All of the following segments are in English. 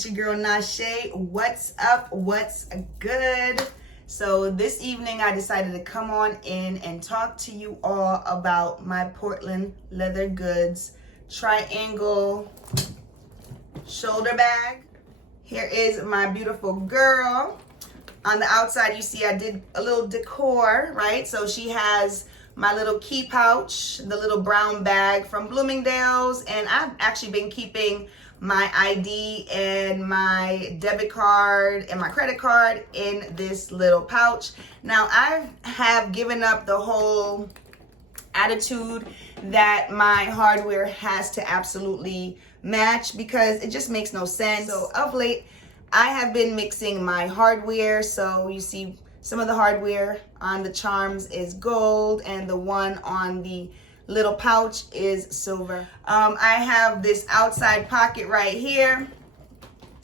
It's your girl Nashe. What's up? What's good? So this evening I decided to come on in and talk to you all about my Portland leather goods triangle shoulder bag. Here is my beautiful girl. On the outside you see I did a little decor, right? So she has my little key pouch, the little brown bag from Bloomingdale's, and I've actually been keeping my ID and my debit card and my credit card in this little pouch. Now I have given up the whole attitude that my hardware has to absolutely match because it just makes no sense. So of late I have been mixing my hardware. So you see some of the hardware on the charms is gold and the one on the little pouch is silver. I have this outside pocket right here.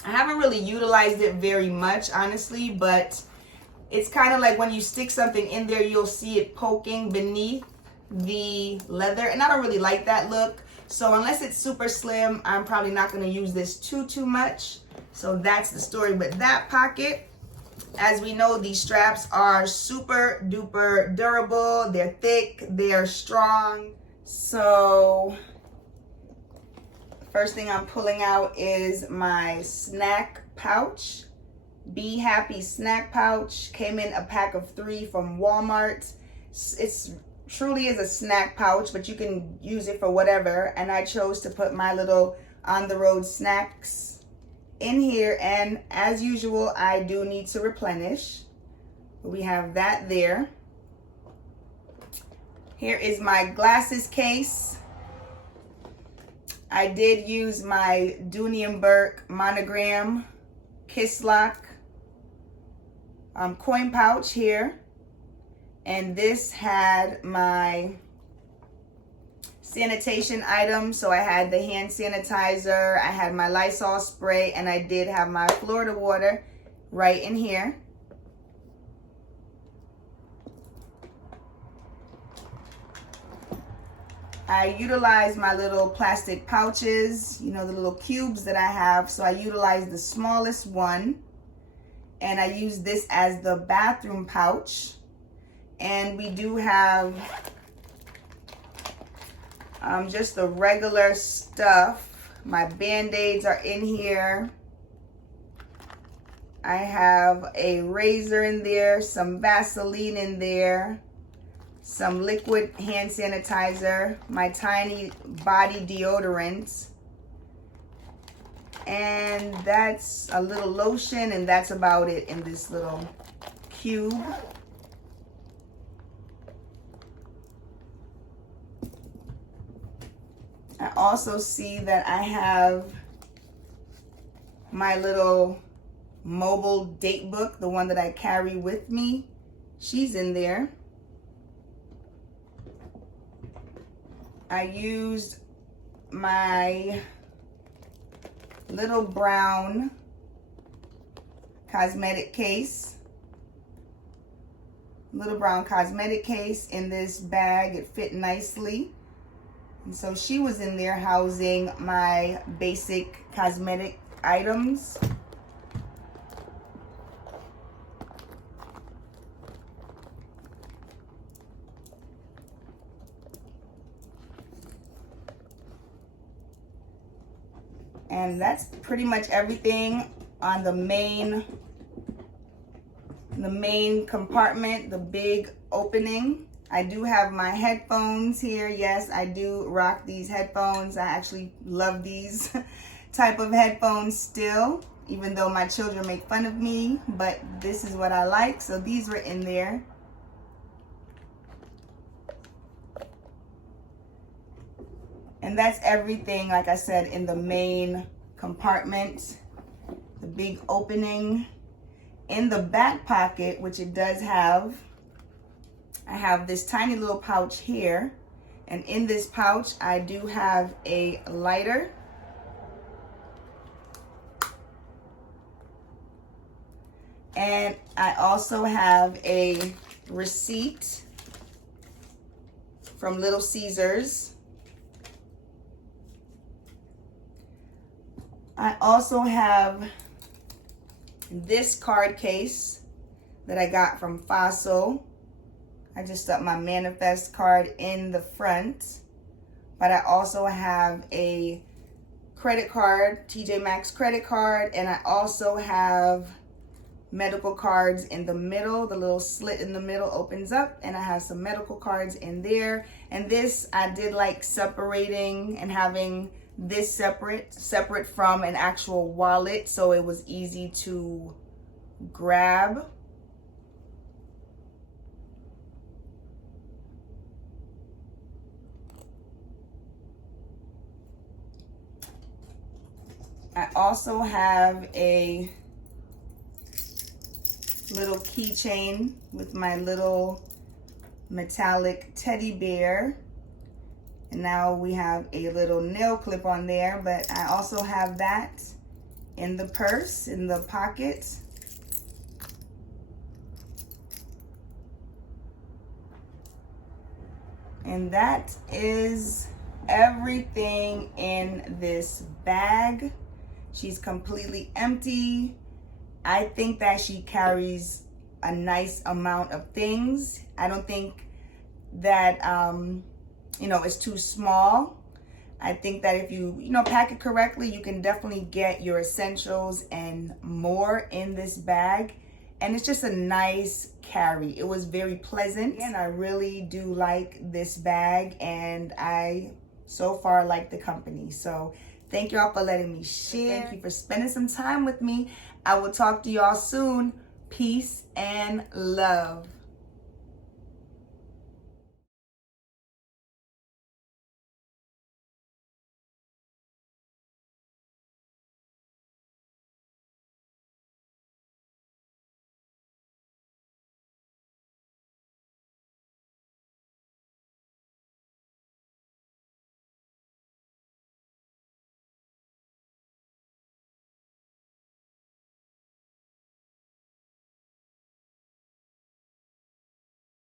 I haven't really utilized it very much, honestly, but it's kind of like when you stick something in there, you'll see it poking beneath the leather, and I don't really like that look. So unless it's super slim, I'm probably not going to use this too much. So that's the story with that pocket. As we know, these straps are super duper durable. They're thick, they're strong. So first thing I'm pulling out is my snack pouch. Be Happy snack pouch. Came in a pack of 3 from Walmart. It's truly is a snack pouch, but you can use it for whatever. And I chose to put my little on the road snacks in here, and as usual I do need to replenish. We have that there. Here is my glasses case. I did use my Dooney & Bourke monogram kiss lock coin pouch here, and this had my sanitation items. So I had the hand sanitizer, I had my Lysol spray, and I did have my Florida water right in here. I utilize my little plastic pouches, you know, the little cubes that I have. So I utilize the smallest one, and I use this as the bathroom pouch. And we do have just the regular stuff. My Band-Aids are in here. I have a razor in there, some Vaseline in there, some liquid hand sanitizer, my tiny body deodorant, and that's a little lotion, and that's about it in this little cube. I also see that I have my little mobile date book, the one that I carry with me. She's in there. I used my little brown cosmetic case. Little brown cosmetic case in this bag. It fit nicely. And so she was in there housing my basic cosmetic items. And that's pretty much everything on the main compartment, the big opening. I do have my headphones here. Yes, I do rock these headphones. I actually love these type of headphones still, even though my children make fun of me, but this is what I like. So these were in there. And that's everything, like I said, in the main compartment, the big opening. In the back pocket, which it does have, I have this tiny little pouch here, and in this pouch I do have a lighter, and I also have a receipt from Little Caesars. I also have this card case that I got from Fossil. I just stuck my manifest card in the front. But I also have a credit card, TJ Maxx credit card, and I also have medical cards in the middle. The little slit in the middle opens up, and I have some medical cards in there. And this, I did like separating and having this separate from an actual wallet, so it was easy to grab. I also have a little keychain with my little metallic teddy bear. And now we have a little nail clip on there, but I also have that in the purse, in the pocket. And that is everything in this bag. She's completely empty. I think that she carries a nice amount of things. I don't think that, it's too small. I think that if you, pack it correctly, you can definitely get your essentials and more in this bag. And it's just a nice carry. It was very pleasant, and I really do like this bag, and I so far like the company. So thank y'all for letting me share. Thank you for spending some time with me. I will talk to y'all soon. Peace and love.